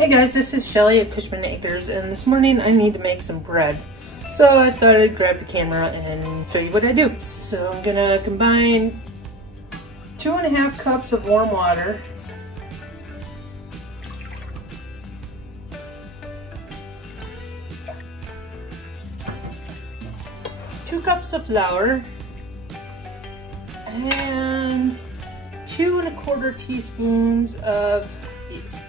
Hey guys, this is Shellie at Cushman Acres, and this morning I need to make some bread. So I thought I'd grab the camera and show you what I do. So I'm gonna combine 2.5 cups of warm water, two cups of flour, and 2¼ teaspoons of yeast.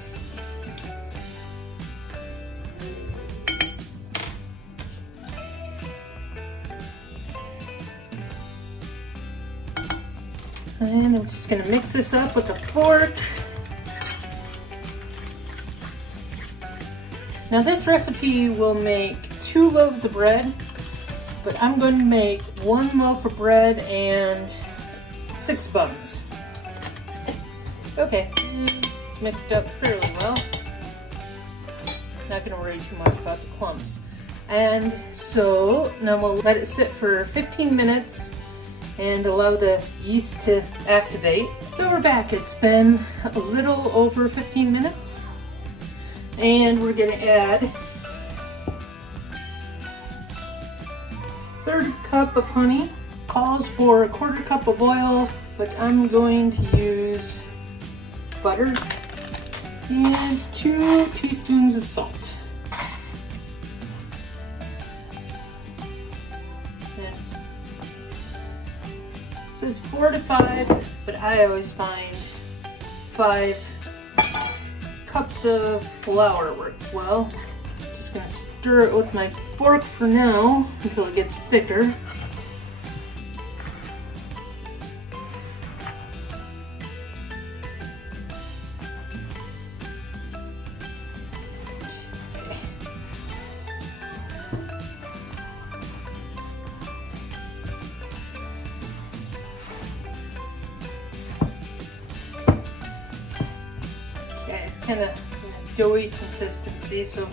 And I'm just gonna mix this up with a fork. Now this recipe will make 2 loaves of bread, but I'm going to make 1 loaf of bread and 6 buns. Okay, it's mixed up fairly well. Not gonna worry too much about the clumps. And so now we'll let it sit for 15 minutes and allow the yeast to activate. So we're back. It's been a little over 15 minutes. And we're gonna add 1/3 cup of honey. Calls for 1/4 cup of oil, but I'm going to use butter and 2 teaspoons of salt. It says 4 to 5, but I always find 5 cups of flour works well. Just gonna stir it with my fork for now until it gets thicker. Kind of doughy consistency, so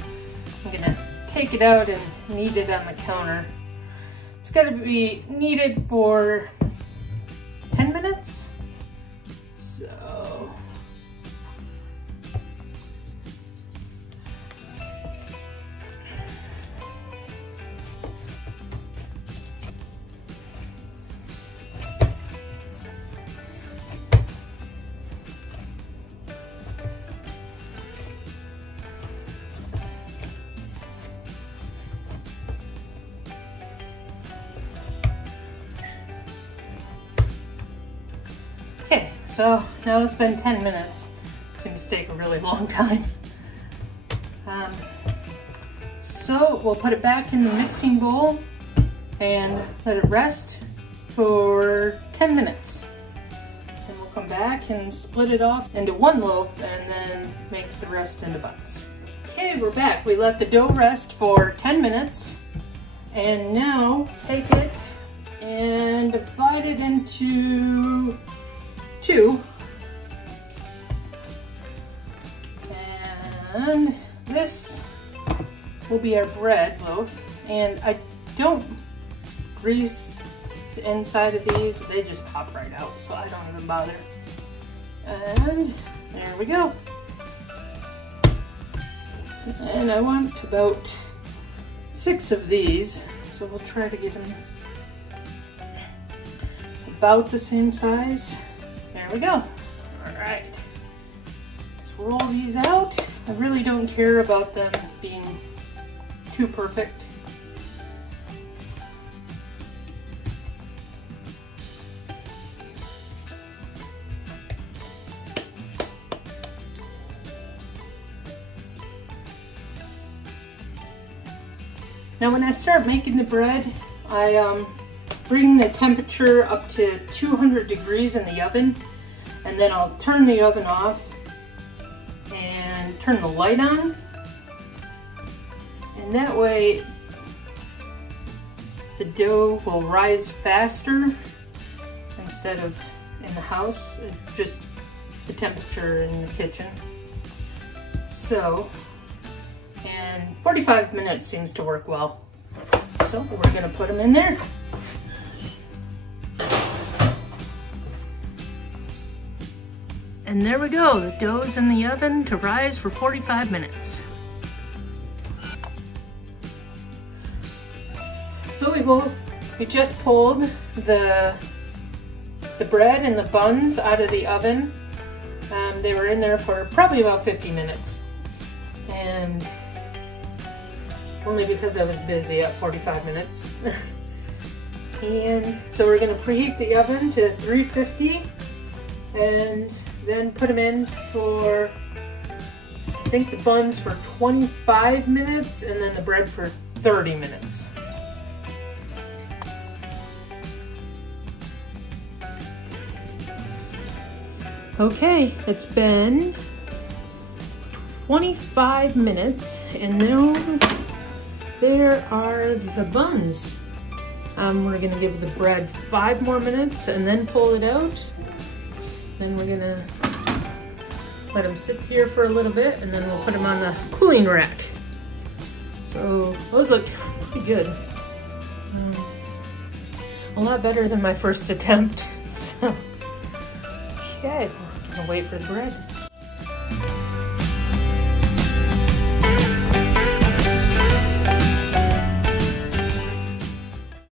I'm gonna take it out and knead it on the counter. It's got to be kneaded for 10 minutes. So okay, so now it's been 10 minutes. Seems to take a really long time. So we'll put it back in the mixing bowl and let it rest for 10 minutes. Then we'll come back and split it off into 1 loaf and then make the rest into buns. Okay, we're back. We let the dough rest for 10 minutes. And now take it and divide it into 2. And this will be our bread loaf. And I don't grease the inside of these. They just pop right out, so I don't even bother. And there we go. And I want about 6 of these, so we'll try to get them about the same size. There we go. All right, let's roll these out. I really don't care about them being too perfect. Now when I start making the bread, I bring the temperature up to 200 degrees in the oven, and then I'll turn the oven off and turn the light on. And that way the dough will rise faster instead of in the house. It's just the temperature in the kitchen. So, and 45 minutes seems to work well. So we're gonna put them in there. And there we go, the dough's in the oven to rise for 45 minutes. So we just pulled the bread and the buns out of the oven. They were in there for probably about 50 minutes. And only because I was busy at 45 minutes. And so we're gonna preheat the oven to 350 and then put them in for, I think the buns for 25 minutes and then the bread for 30 minutes. Okay, it's been 25 minutes and now there are the buns. We're gonna give the bread 5 more minutes and then pull it out. Then we're gonna let them sit here for a little bit and then we'll put them on the cooling rack. So those look pretty good. A lot better than my first attempt. So, okay, I'll wait for the bread.